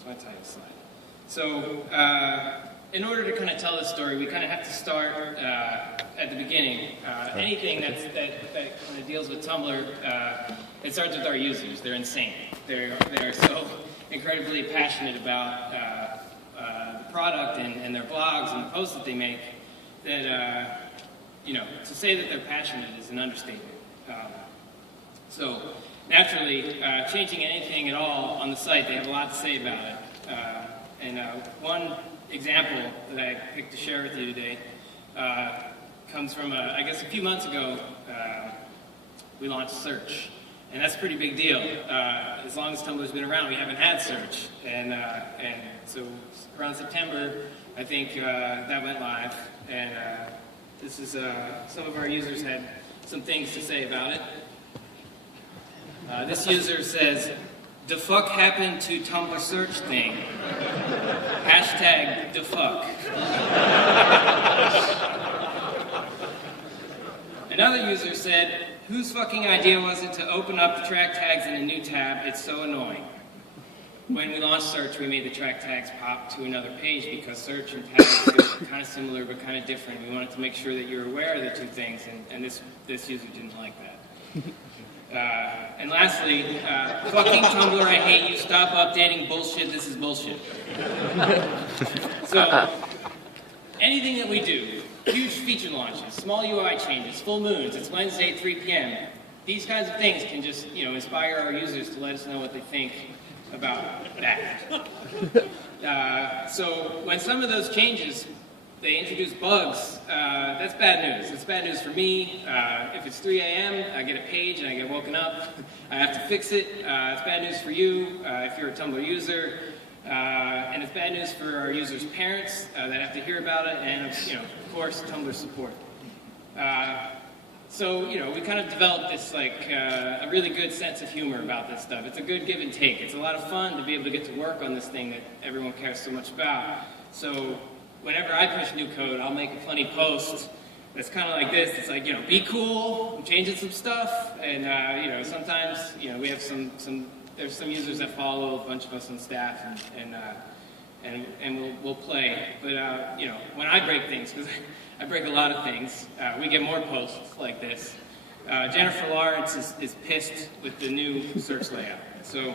It's my title slide. So, in order to kind of tell this story, we kind of have to start at the beginning. Anything that kind of deals with Tumblr, it starts with our users. They're insane. They're so incredibly passionate about the product and their blogs and the posts that they make that, you know, to say that they're passionate is an understatement. So, naturally, changing anything at all on the site, they have a lot to say about it. One example that I picked to share with you today comes from, I guess, a few months ago, we launched search. And that's a pretty big deal. As long as Tumblr's been around, we haven't had search. And so around September, I think that went live. And this is, some of our users had some things to say about it. This user says, "The fuck happened to Tumblr search thing? Hashtag the fuck." Another user said, "Whose fucking idea was it to open up the track tags in a new tab? It's so annoying." When we launched search, we made the track tags pop to another page because search and tags are kind of similar but kind of different. We wanted to make sure that you're aware of the two things, and this user didn't like that. And lastly, fucking Tumblr, I hate you, stop updating bullshit, this is bullshit. So, anything that we do, huge feature launches, small UI changes, full moons, it's Wednesday at 3 p.m., these kinds of things can just, you know, inspire our users to let us know what they think about that. So, when some of those changes, they introduce bugs, that's bad news. It's bad news for me. If it's 3 a.m., I get a page and I get woken up. I have to fix it. It's bad news for you if you're a Tumblr user. And it's bad news for our users' parents that have to hear about it, and, you know, of course, Tumblr support. So, you know, we kind of developed this, like, a really good sense of humor about this stuff. It's a good give and take. It's a lot of fun to be able to get to work on this thing that everyone cares so much about. So, whenever I push new code, I'll make a funny post that's kind of like this. It's like, you know, be cool, I'm changing some stuff, and, you know, sometimes, you know, we have there's some users that follow a bunch of us on staff, and we'll play. But, you know, when I break things, because I break a lot of things, we get more posts like this. Jennifer Lawrence is pissed with the new search layout. So,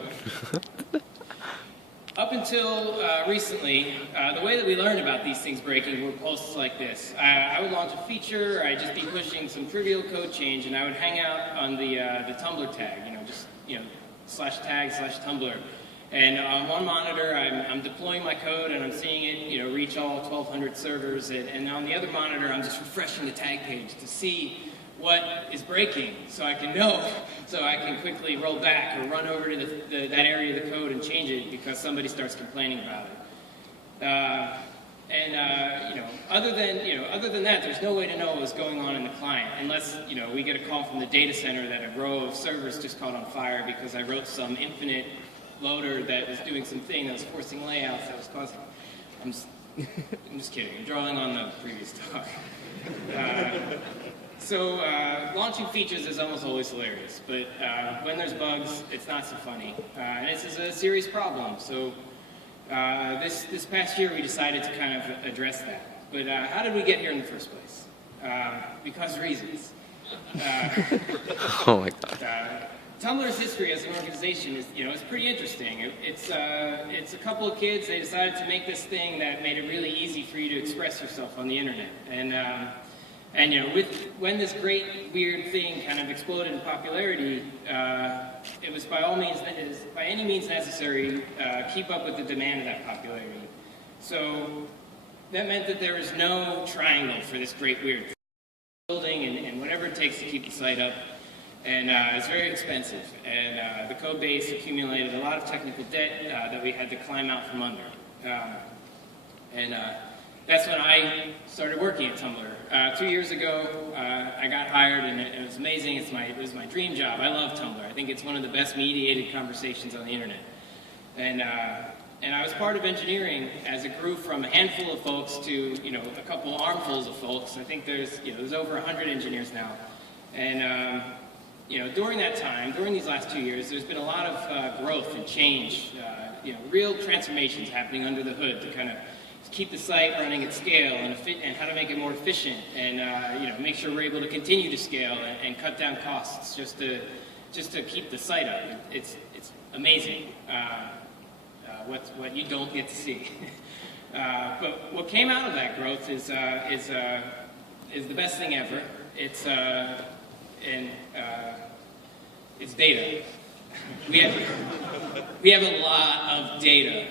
up until recently, the way that we learned about these things breaking were posts like this. I would launch a feature, I'd just be pushing some trivial code change, and I would hang out on the Tumblr tag, you know, just, you know, /tag/Tumblr. And on one monitor, I'm deploying my code, and I'm seeing it, you know, reach all 1,200 servers, and on the other monitor, I'm just refreshing the tag page to see what is breaking, so I can know, so I can quickly roll back or run over to that area of the code and change it because somebody starts complaining about it. You know, other than that, there's no way to know what's going on in the client unless, you know, we get a call from the data center that a row of servers just caught on fire because I wrote some infinite loader that was doing some thing that was forcing layouts that was causing. I'm just kidding. I'm drawing on the previous talk. So launching features is almost always hilarious, but when there's bugs, it's not so funny. And this is a serious problem. So this past year, we decided to kind of address that. But how did we get here in the first place? Because reasons. Oh my God. Tumblr's history as an organization is, you know, it's pretty interesting. It's a couple of kids. They decided to make this thing that made it really easy for you to express yourself on the internet. And you know, when this great weird thing kind of exploded in popularity, it was by any means necessary keep up with the demand of that popularity. So that meant that there was no triangle for this great weird building and whatever it takes to keep the site up. And it's very expensive, and the code base accumulated a lot of technical debt that we had to climb out from under. That's when I started working at Tumblr. 2 years ago, I got hired, and it was amazing. It was my dream job. I love Tumblr. I think it's one of the best mediated conversations on the internet. And I was part of engineering as it grew from a handful of folks to, you know, a couple armfuls of folks. I think there's over 100 engineers now. And during that time, during these last 2 years, there's been a lot of growth and change, real transformations happening under the hood to kind of keep the site running at scale and how to make it more efficient and make sure we're able to continue to scale and cut down costs just to keep the site up. It's amazing what you don't get to see. But what came out of that growth is the best thing ever. It's data. We have a lot of data.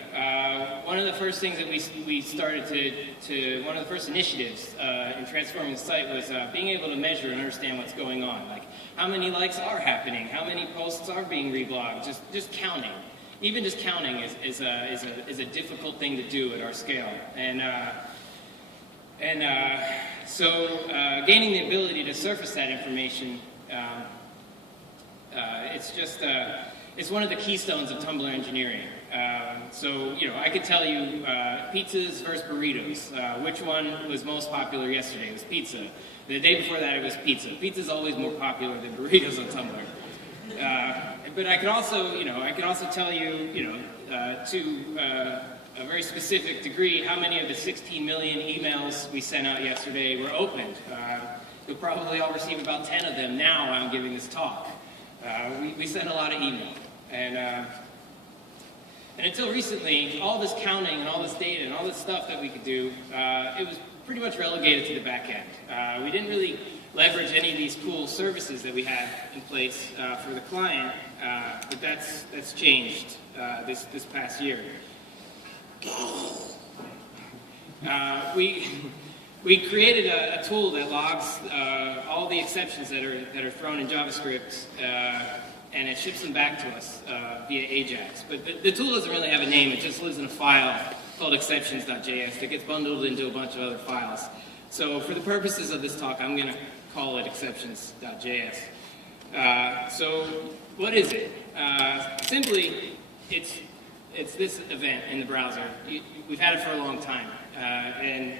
One of the first things that we started one of the first initiatives in transforming the site was being able to measure and understand what's going on. Like how many likes are happening, how many posts are being reblogged, just counting. Even just counting is a difficult thing to do at our scale. So gaining the ability to surface that information, it's one of the keystones of Tumblr engineering. I could tell you pizzas versus burritos. Which one was most popular yesterday? It was pizza. The day before that, it was pizza. Pizza's always more popular than burritos on Tumblr. But I could also tell you, to a very specific degree, how many of the 16 million emails we sent out yesterday were opened. You'll probably all receive about 10 of them now while I'm giving this talk. We sent a lot of email. And until recently, all this counting and all this data and all this stuff that we could do, it was pretty much relegated to the back end. We didn't really leverage any of these cool services that we had in place for the client, but that's changed this past year. We created a tool that logs all the exceptions that are thrown in JavaScript, and it ships them back to us via Ajax. But the tool doesn't really have a name. It just lives in a file called exceptions.js that gets bundled into a bunch of other files. So for the purposes of this talk, I'm going to call it exceptions.js. So what is it? Simply, it's this event in the browser. We've had it for a long time. And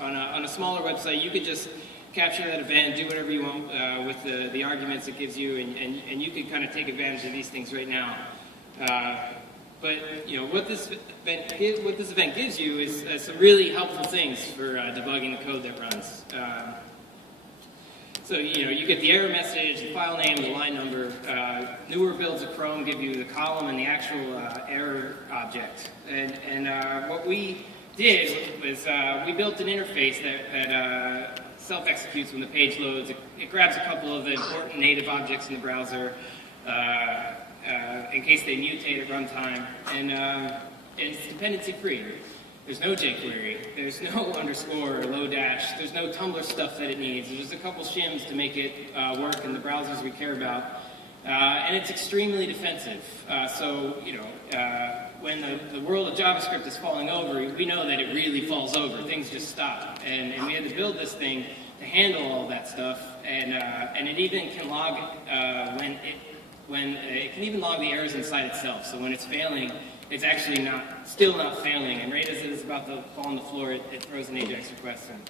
on a smaller website, you could just capture that event, do whatever you want with the arguments it gives you, and you could kind of take advantage of these things right now. But what this event gives you is some really helpful things for debugging the code that runs. So you get the error message, the file name, the line number. Newer builds of Chrome give you the column and the actual error object. And what we did was we built an interface that self-executes when the page loads. It grabs a couple of the important native objects in the browser in case they mutate at runtime, and it's dependency-free. There's no jQuery, there's no underscore or lodash, there's no Tumblr stuff that it needs. There's a couple shims to make it work in the browsers we care about. And it's extremely defensive. When the world of JavaScript is falling over, we know that it really falls over. Things just stop. And we had to build this thing to handle all that stuff. And it even can log it can even log the errors inside itself. So when it's failing, it's actually still not failing. And right as it is about to fall on the floor, it throws an Ajax request, and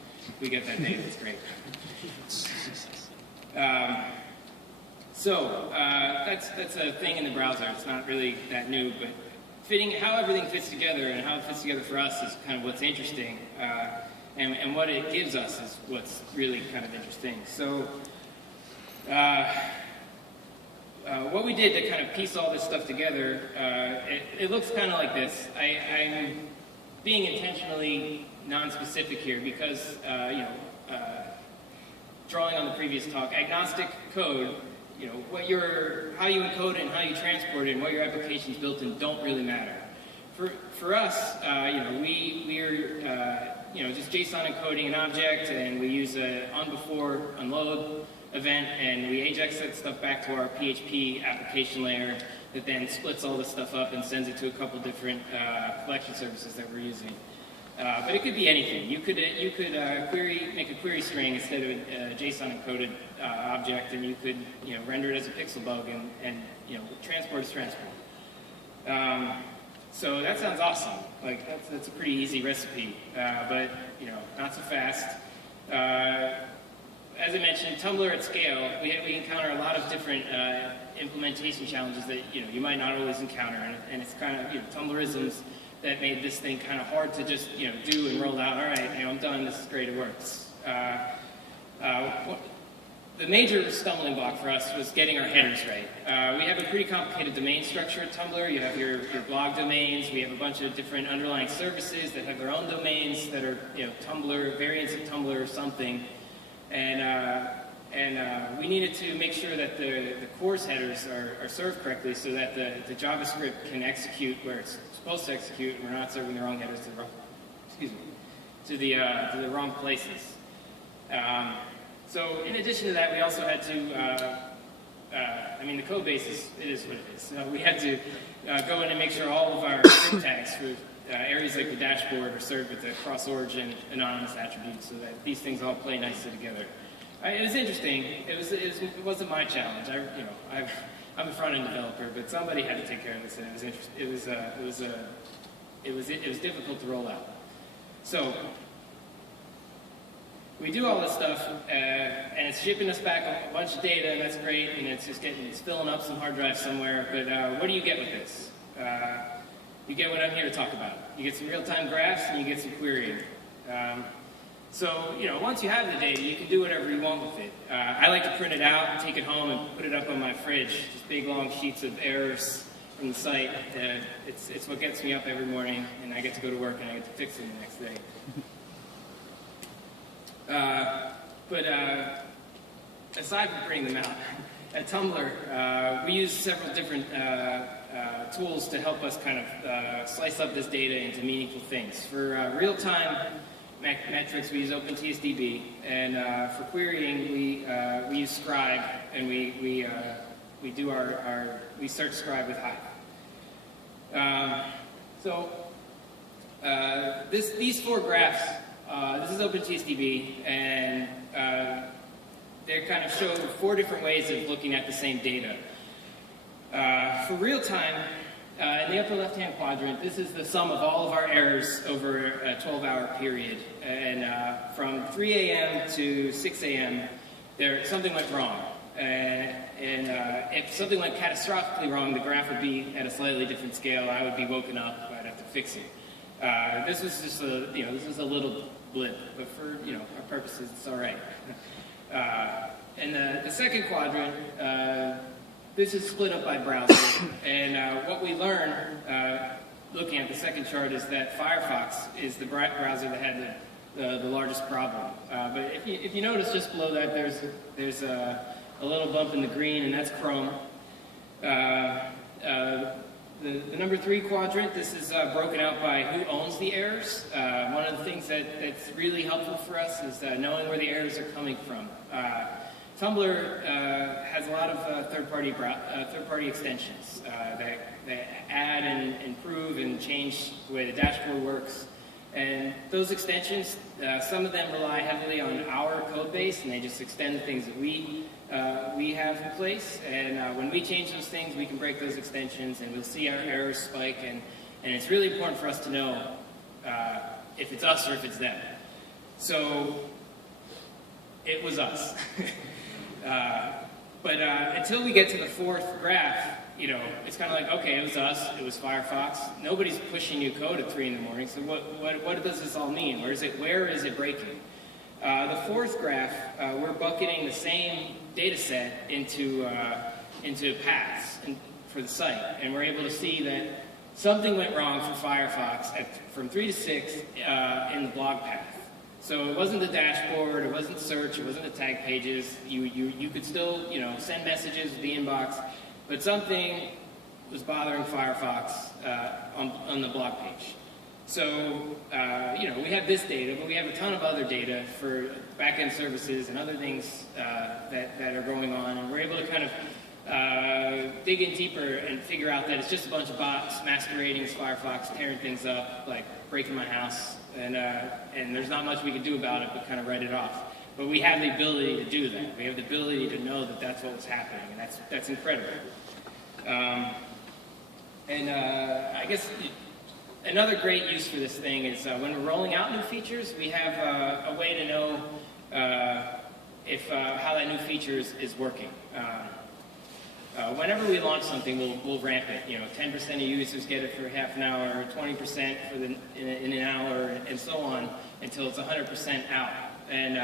we get that data. It's great. That's a thing in the browser. It's not really that new, but how everything fits together and how it fits together for us is kind of what's interesting. And what it gives us is what's really kind of interesting. So what we did to kind of piece all this stuff together, it looks kind of like this. I'm being intentionally non-specific here because, drawing on the previous talk, agnostic code, how you encode it and how you transport it and what your application's built in don't really matter. For us, we're just JSON encoding an object, and we use a onBefore unload event, and we Ajax that stuff back to our PHP application layer that then splits all this stuff up and sends it to a couple different collection services that we're using. But it could be anything. You could make a query string instead of a JSON encoded object, and you could render it as a pixel bug, and transport is transport. So that sounds awesome. Like that's a pretty easy recipe, but not so fast. as I mentioned, Tumblr at scale, we encounter a lot of different implementation challenges that you might not always encounter, and it's kind of Tumblrisms that made this thing kind of hard to just do and roll out. All right, I'm done. This is great. It works. The major stumbling block for us was getting our headers right. We have a pretty complicated domain structure at Tumblr. You have your blog domains. We have a bunch of different underlying services that have their own domains that are Tumblr, variants of Tumblr or something. And we needed to make sure that the course headers are served correctly so that the JavaScript can execute where it's supposed to execute, and we're not serving the wrong headers to the wrong places. So in addition to that, we also had to, the code base is what it is. So we had to go in and make sure all of our script tags for areas like the dashboard are served with the cross-origin anonymous attributes so that these things all play nicely together. It was interesting. It wasn't my challenge. I'm a front-end developer, but somebody had to take care of this, and it was interesting. It was difficult to roll out. So we do all this stuff, and it's shipping us back a bunch of data, and that's great, and it's filling up some hard drive somewhere. But what do you get with this? You get what I'm here to talk about. You get some real-time graphs, and you get some querying. So once you have the data, you can do whatever you want with it. I like to print it out and take it home and put it up on my fridge. Just big, long sheets of errors from the site. It's what gets me up every morning, and I get to go to work, and I get to fix it the next day. But aside from printing them out, at Tumblr, we use several different tools to help us kind of slice up this data into meaningful things. For real-time metrics, we use OpenTSDB, and for querying, we use Scribe, and we search Scribe with Hive. These four graphs. This is OpenTSDB, and they kind of show four different ways of looking at the same data. For real-time, in the upper left-hand quadrant, this is the sum of all of our errors over a 12-hour period. And from 3 a.m. to 6 a.m., something went wrong. And if something went catastrophically wrong, the graph would be at a slightly different scale. I would be woken up. I'd have to fix it. This was just this was a little blip, but for our purposes, it's all right. And the second quadrant, this is split up by browser, and what we learn looking at the second chart is that Firefox is the browser that had the largest problem. But if you notice just below that, there's a little bump in the green, and that's Chrome. The number 3 quadrant, this is broken out by who owns the errors. One of the things that's really helpful for us is knowing where the errors are coming from. Tumblr has a lot of third-party extensions that add and improve and change the way the dashboard works. And those extensions, some of them rely heavily on our code base, and they just extend the things that we have in place. And when we change those things, we can break those extensions, and we'll see our errors spike. And it's really important for us to know if it's us or if it's them. So it was us. But until we get to the fourth graph, it's kind of like, okay, it was us, it was Firefox. Nobody's pushing new code at 3 in the morning, so what does this all mean? Where is it breaking? The fourth graph, we're bucketing the same data set into paths for the site, and we're able to see that something went wrong for Firefox from 3 to 6 in the blog path. So it wasn't the dashboard, it wasn't search, it wasn't the tag pages. You could still send messages to the inbox, but something was bothering Firefox on the blog page. So we have this data, but we have a ton of other data for backend services and other things that are going on, and we're able to kind of dig in deeper and figure out that it's just a bunch of bots masquerading as Firefox, tearing things up, like breaking my house, and there's not much we can do about it but kind of write it off. But we have the ability to do that. We have the ability to know that that's what was happening, and that's incredible. I guess another great use for this thing is when we're rolling out new features, we have a way to know how that new feature is working. Whenever we launch something, we'll ramp it. 10% of users get it for half an hour, 20% in an hour, and so on until it's 100% out. And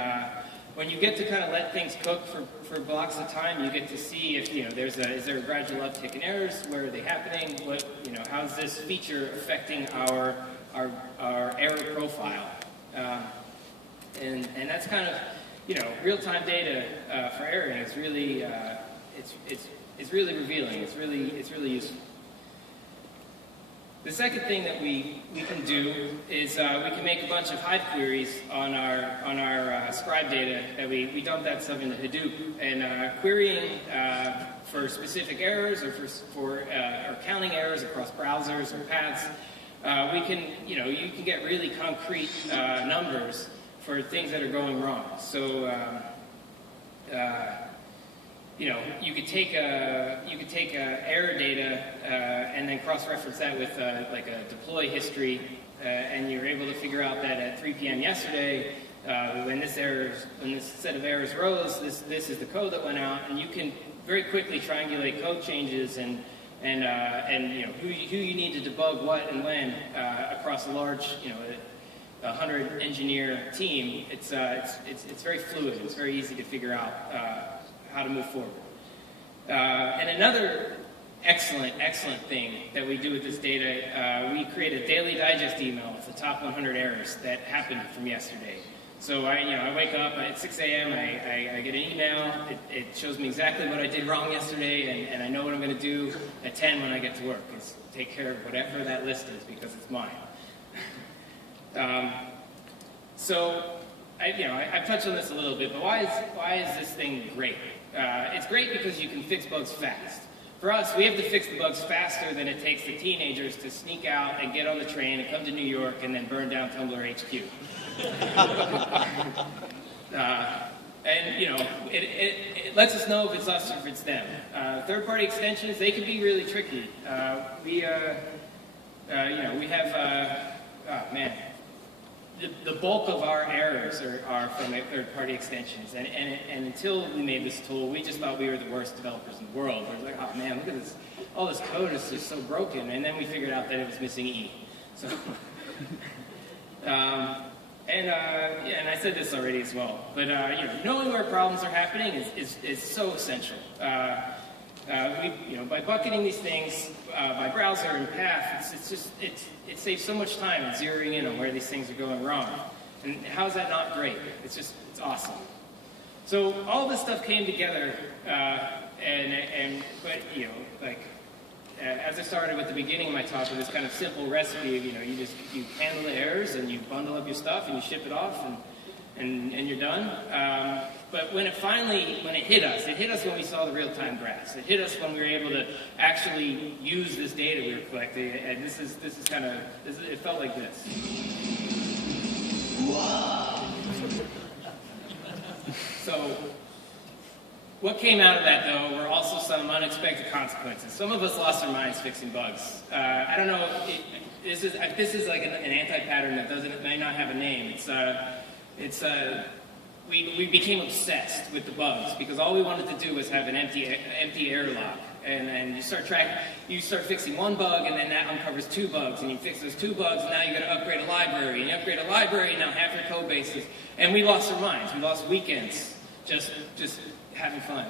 when you get to kind of let things cook for blocks of time, you get to see if is there a gradual uptick in errors? Where are they happening? How's this feature affecting our error profile? And that's kind of real-time data for erroring. It's really it's really revealing. It's really useful. The second thing that we can do is we can make a bunch of Hive queries on our scribe data that we dump that stuff into Hadoop, and querying for specific errors or for counting errors across browsers or paths. We can you can get really concrete numbers for things that are going wrong. So you could take error data and then cross-reference that with like a deploy history, and you're able to figure out that at 3 p.m. yesterday, when this set of errors rose, this is the code that went out, and you can very quickly triangulate code changes and who you need to debug what and when across a large 100 engineer team. It's very fluid. It's very easy to figure out how to move forward. And another excellent thing that we do with this data, we create a daily digest email with the top 100 errors that happened from yesterday. So I wake up at 6 a.m., I get an email, it shows me exactly what I did wrong yesterday, and I know what I'm going to do at 10 when I get to work, is take care of whatever that list is, because it's mine. I've touched on this a little bit, but why is this thing great? It's great because you can fix bugs fast. For us, we have to fix the bugs faster than it takes the teenagers to sneak out and get on the train and come to New York and then burn down Tumblr HQ. It lets us know if it's us or if it's them. Third-party extensions, they can be really tricky. We have, the bulk of our errors are from third-party extensions, and until we made this tool, we just thought we were the worst developers in the world. We were like, oh man, look at this, all this code is just so broken, and then we figured out that it was missing E. So, and I said this already as well, but knowing where problems are happening is so essential. By bucketing these things by browser and path, it saves so much time in zeroing in on where these things are going wrong. And how is that not great? It's awesome. So all this stuff came together, as I started with the beginning of my talk with this kind of simple recipe of, you handle the errors and you bundle up your stuff and you ship it off and you're done. But when it hit us when we saw the real-time graphs. It hit us when we were able to actually use this data we were collecting, and this is kind of, it felt like this. So, what came out of that, though, were also some unexpected consequences. Some of us lost our minds fixing bugs. I don't know, this is like an anti-pattern that may not have a name. We became obsessed with the bugs because all we wanted to do was have an empty error log, and you start fixing one bug, and then that uncovers two bugs, and you fix those two bugs, and now you got to upgrade a library, and you upgrade a library, and now half your code base is, and we lost our minds. We lost weekends just having fun.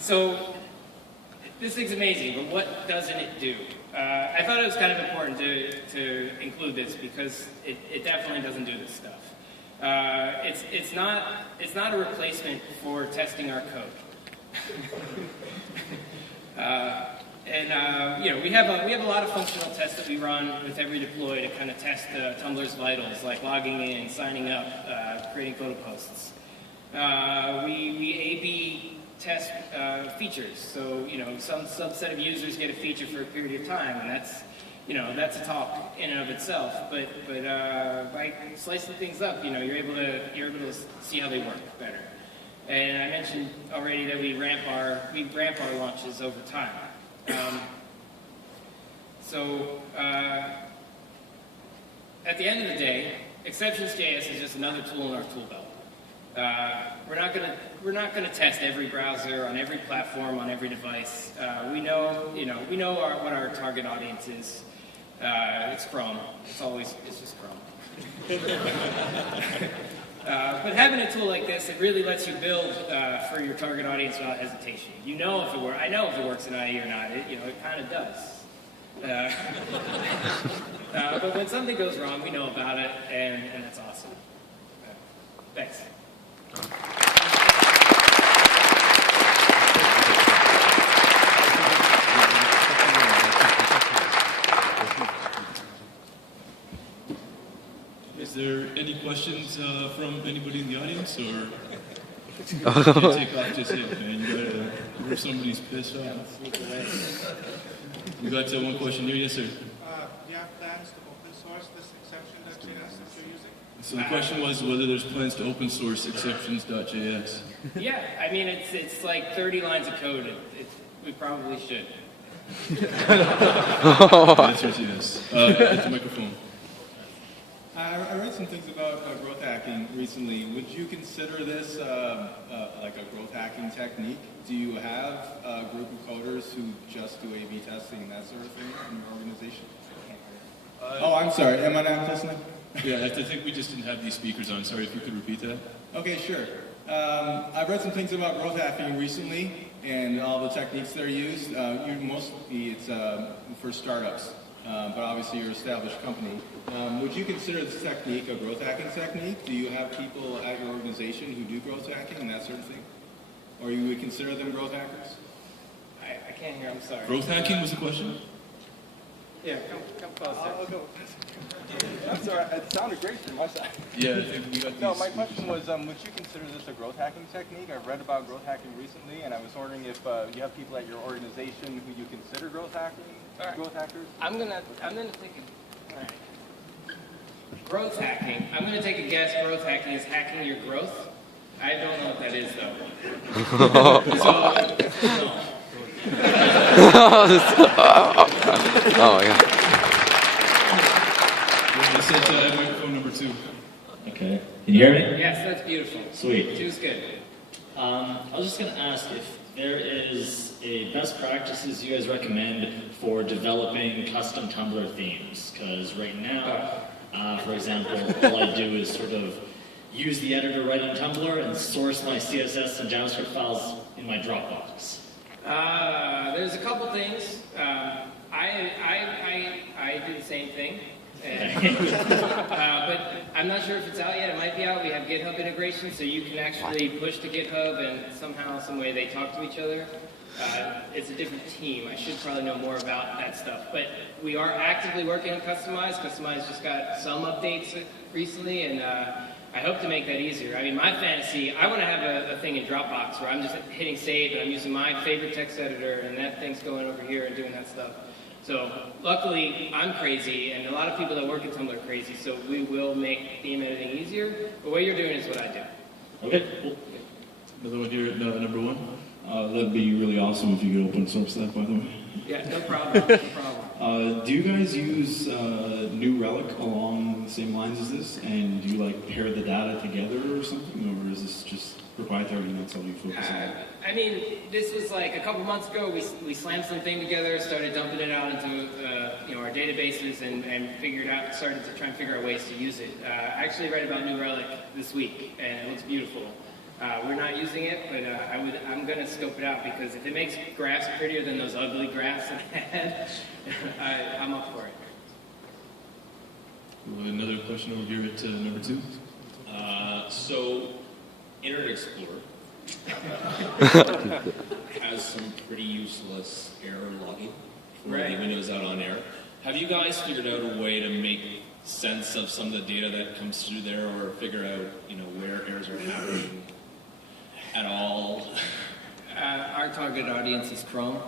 So this thing's amazing, but what doesn't it do? I thought it was kind of important to include this because it definitely doesn't do this stuff. It's not a replacement for testing our code. We have a lot of functional tests that we run with every deploy to kind of test Tumblr's vitals, like logging in, signing up, creating photo posts. We A/B test features. So some subset of users get a feature for a period of time, and that's a talk in and of itself. But by slicing things up, you're able to see how they work better. And I mentioned already that we ramp our launches over time. At the end of the day, Exceptions.js is just another tool in our tool belt. We're not gonna test every browser on every platform on every device. We know what our target audience is. It's Chrome. It's just Chrome. But having a tool like this, it really lets you build for your target audience without hesitation. You know if it works. I know if it works in IE or not. It kind of does. But when something goes wrong, we know about it, and that's awesome. Thanks. Is there any questions from anybody in the audience, or you can't take off just yet, man? You gotta where somebody's pissed off. We got one question here, yes, sir. Do you have plans to open source this exception.js that you're using? So the question was whether there's plans to open source exceptions.js. Yeah, I mean it's like 30 lines of code. We probably should. The answer is yes. At the microphone. I read some things about growth hacking recently. Would you consider this like a growth hacking technique? Do you have a group of coders who just do A/B testing and that sort of thing in your organization? Oh, I'm sorry. Am I not close enough? Yeah, I think we just didn't have these speakers on. Sorry, if you could repeat that. Okay, sure. I've read some things about growth hacking recently and all the techniques that are used. Mostly it's for startups. But obviously you're an established company. Would you consider this technique a growth hacking technique? Do you have people at your organization who do growth hacking and that sort of thing? Or you would consider them growth hackers? I can't hear, I'm sorry. Growth hacking was the question? Yeah, come closer. I'll go. I'm sorry, it sounded great from my side. Yeah, I think we got these. No, my question was, would you consider this a growth hacking technique? I've read about growth hacking recently, and I was wondering if you have people at your organization who you consider growth hackers? I'm gonna take a. All right. Growth hacking. I'm gonna take a guess. Growth hacking is hacking your growth. I don't know what that is though. No. Oh my god. Let's set microphone number 2. Okay. Can you hear me? Yes, that's beautiful. Sweet. Two's good. I was just going to ask if there is a best practices you guys recommend for developing custom Tumblr themes. Because right now, for example, all I do is sort of use the editor right in Tumblr and source my CSS and JavaScript files in my Dropbox. There's a couple things. I do the same thing. But I'm not sure if it's out yet. It might be out. We have GitHub integration, so you can actually push to GitHub, and somehow, some way, they talk to each other. It's a different team. I should probably know more about that stuff. But we are actively working on Customize. Customize just got some updates recently, and I hope to make that easier. I mean, my fantasy, I want to have a thing in Dropbox where I'm just hitting save, and I'm using my favorite text editor, and that thing's going over here and doing that stuff. So luckily, I'm crazy, and a lot of people that work at Tumblr are crazy, so we will make theme editing easier. But what you're doing is what I do. Okay, cool. Another one here at number 1. That'd be really awesome if you could open source that, by the way. Yeah, no problem, no problem. Do you guys use New Relic along the same lines as this? And do you like pair the data together or something? Or is this just proprietary and that's all you focus on? I mean, this was like a couple months ago. We slammed something together, started dumping it out into our databases, and started to try and figure out ways to use it. I actually read about New Relic this week, and it looks beautiful. We're not using it, but I'm going to scope it out, because if it makes graphs prettier than those ugly graphs that I had, I'm up for it. Another question over here at number 2. So, Internet Explorer has some pretty useless error logging for the windows out on air. Have you guys figured out a way to make sense of some of the data that comes through there, or figure out, where errors are happening at all? Our target audience is Chrome.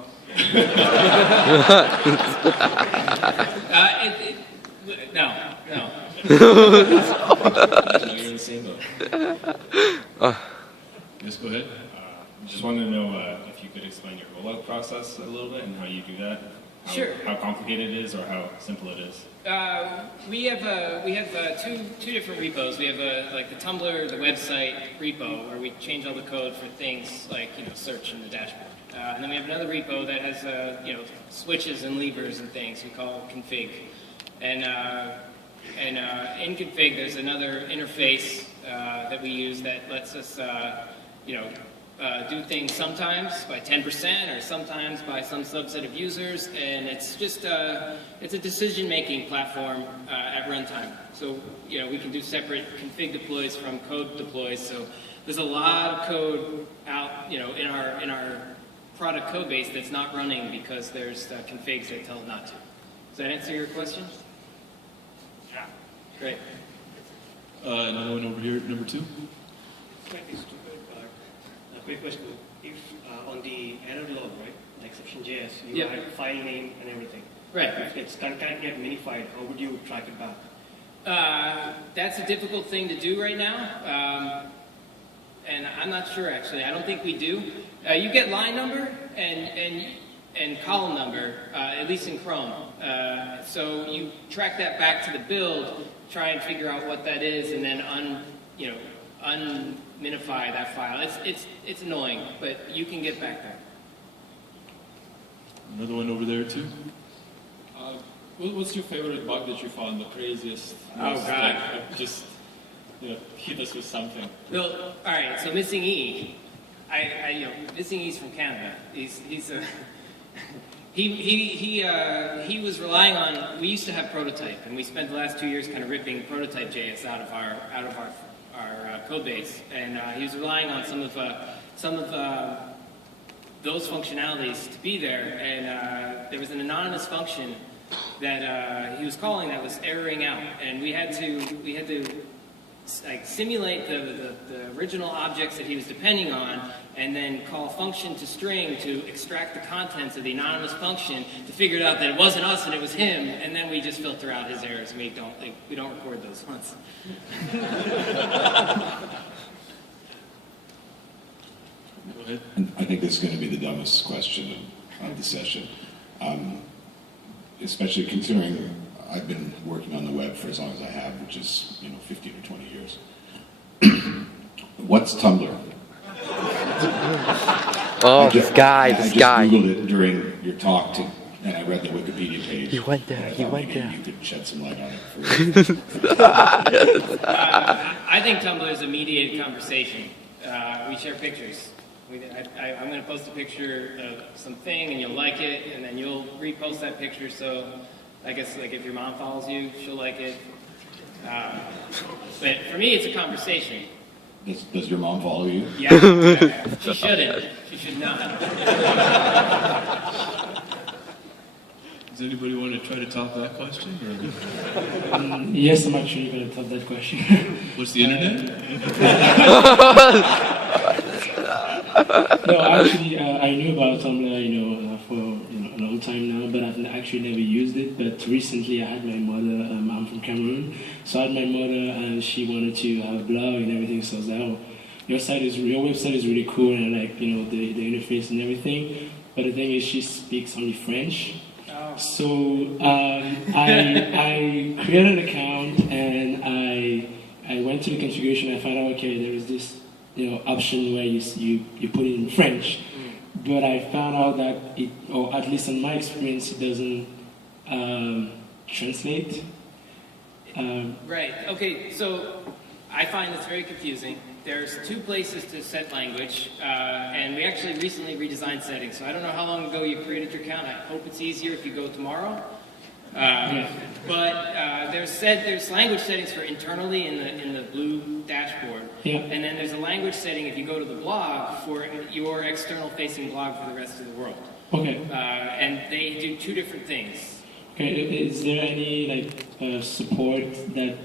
No. You're in the same boat. Yes, go ahead. Just wanted to know if you could explain your rollout process a little bit and how you do that. Sure. How complicated it is or how simple it is? We have two different repos. We have like the Tumblr, the website repo, where we change all the code for things like search in the dashboard. And then we have another repo that has switches and levers and things we call config. And in config, there's another interface that we use that lets us do things sometimes by 10% or sometimes by some subset of users, and it's just it's a decision-making platform at runtime. So we can do separate config deploys from code deploys. So there's a lot of code out in our product code base that's not running because there's configs that tell it not to. Does that answer your question? Yeah. Great. Another one over here, number 2. Slightly stupid, but a quick question. If on the error log, right, the exception.js, you had file name and everything. Right. If it's can't get minified, how would you track it back? That's a difficult thing to do right now, and I'm not sure actually. I don't think we do. You get line number and column number, at least in Chrome. So you track that back to the build, try and figure out what that is, and then unminify that file. It's annoying, but you can get back there. Another one over there too. What's your favorite bug that you found? The craziest? Oh God! Just hit us with something. Well, all right. So missing E. Missing E's from Canada. He's a he was relying on. We used to have Prototype, and we spent the last 2 years kind of ripping Prototype.js out of our code base, and he was relying on some of those functionalities to be there. And there was an anonymous function that he was calling that was erroring out, and we had to like simulate the original objects that he was depending on, and then call function to string to extract the contents of the anonymous function to figure out that it wasn't us and it was him, and then we just filter out his errors. We don't record those ones. Go ahead. I think this is going to be the dumbest question of the session, especially considering I've been working on the web for as long as I have, which is 15 or 20 years. What's Tumblr? Oh, this guy. I just Googled it during your talk, and I read the Wikipedia page. He went there. He went there. You could shed some light on it. I think Tumblr is a mediated conversation. We share pictures. I'm going to post a picture of something, and you'll like it, and then you'll repost that picture. So I guess like if your mom follows you, she'll like it. But for me, it's a conversation. Does your mom follow you? Yeah. She shouldn't. She should not. Does anybody want to try to top that question? Or? Yes, I'm actually going to top that question. What's the internet? No, actually, I knew about Tumblr, for a long time now, but I've actually never used it. But recently, I had my mother. I'm from Cameroon, so I had my mother, and she wanted to have a blog and everything. So I was like, "Oh, your website is really cool, and I like the interface and everything." But the thing is, she speaks only French. Oh. So I created an account, and I went to the configuration. I found out, okay, there is this option where you put it in French, but I found out that it, or at least in my experience, it doesn't translate. Right. Okay. So I find this very confusing. There's 2 places to set language, and we actually recently redesigned settings. So I don't know how long ago you created your account. I hope it's easier if you go tomorrow. But there's language settings for internally in the blue dashboard, and then there's a language setting if you go to the blog for your external facing blog for the rest of the world. Okay. And they do 2 different things. Okay. Is there any support that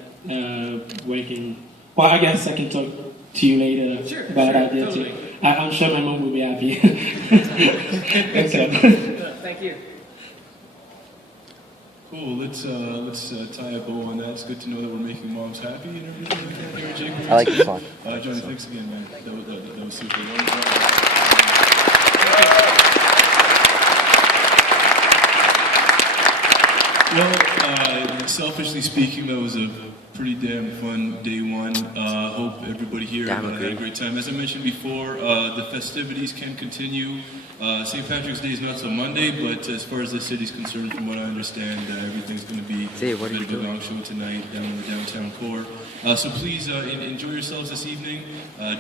we can? Well, I guess I can talk to you later about that. Totally. Too. I'm sure my mom will be happy. Thanks, Thank you. Cool. Let's tie a bow on that. It's good to know that we're making moms happy and everything here at JQuery. I like this song. Johnny, thanks again, man. That was super. Well, selfishly speaking, that was a pretty damn fun day one. Hope everybody here had a great time. As I mentioned before, the festivities can continue. St. Patrick's Day is not till Monday, but as far as the city's concerned, from what I understand, everything's going to be a bit of a gong show tonight down in the downtown core. So please enjoy yourselves this evening. Do